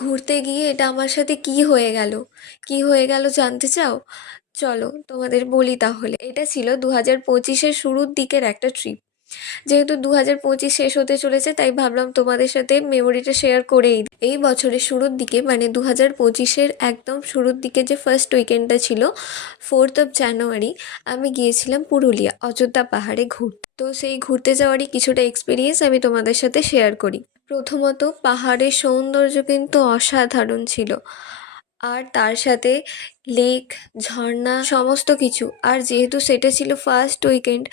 ঘুরতে গিয়ে এটা আমার সাথে কি হয়ে গেল, কি হয়ে গেল জানতে চাও? চলো তোমাদের বলি তাহলে। এটা ছিল 2025-এর শুরুর দিকের একটা ট্রিপ। যেহেতু 2025 শেষ হতে চলেছে, তাই ভাবলাম তোমাদের সাথে মেমোরিটা শেয়ার করেই দিই। এই বছরের শুরুর দিকে, মানে 2025-এর একদম শুরুর দিকে যে ফার্স্ট উইকেন্ডটা ছিল, 4th of January, আমি গিয়েছিলাম পুরুলিয়া অযোধ্যা পাহাড়ে ঘুরতে। তো সেই ঘুরতে যাওয়ারই কিছুটা এক্সপিরিয়েন্স আমি তোমাদের সাথে শেয়ার করি। প্রথমত, পাহাড়ের সৌন্দর্য কিন্তু অসাধারণ ছিল, আর তার সাথে লেক, ঝর্ণা, সমস্ত কিছু। আর যেহেতু সেটা ছিল ফার্স্ট উইকেন্ড,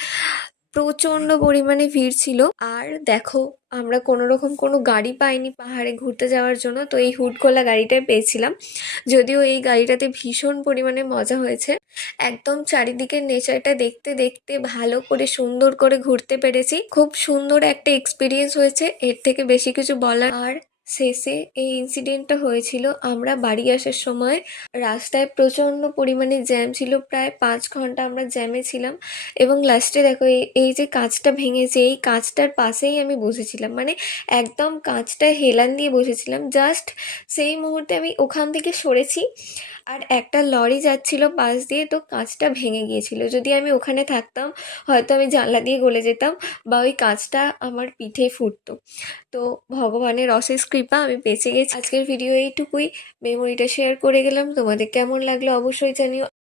প্রচণ্ড পরিমাণে ভিড় ছিল। আর দেখো, আমরা কোনো রকম কোনো গাড়ি পাইনি পাহাড়ে ঘুরতে যাওয়ার জন্য, তো এই হুডখোলা গাড়িটাই পেয়েছিলাম। যদিও এই গাড়িটাতে ভীষণ পরিমাণে মজা হয়েছে। একদম চারিদিকের নেচারটা দেখতে দেখতে ভালো করে সুন্দর করে ঘুরতে পেরেছি। খুব সুন্দর একটা এক্সপিরিয়েন্স হয়েছে, এর থেকে বেশি কিছু বলার। আর শেষে এই ইনসিডেন্টটা হয়েছিল আমরা বাড়ি আসার সময়। রাস্তায় প্রচণ্ড পরিমাণে জ্যাম ছিল, প্রায় 5 ঘন্টা আমরা জ্যামে ছিলাম। এবং লাস্টে দেখো, এই এই যে কাঁচটা ভেঙেছে, এই কাঁচটার পাশেই আমি বসেছিলাম, মানে একদম কাঁচটা হেলান দিয়ে বসেছিলাম। জাস্ট সেই মুহূর্তে আমি ওখান থেকে সরেছি, আর একটা লরি যাচ্ছিল পাশ দিয়ে, তো কাঁচটা ভেঙে গিয়েছিল। যদি আমি ওখানে থাকতাম, হয়তো আমি জানলা দিয়ে গলে যেতাম, বা ওই কাঁচটা আমার পিঠে ফুটতো। তো ভগবানের অশেষ কৃপা, আমি বেঁচে গেছি। আজকের ভিডিও এইটুকুই, মেমোরিটা শেয়ার করে গেলাম। তোমাদের কেমন লাগলো অবশ্যই জানিও।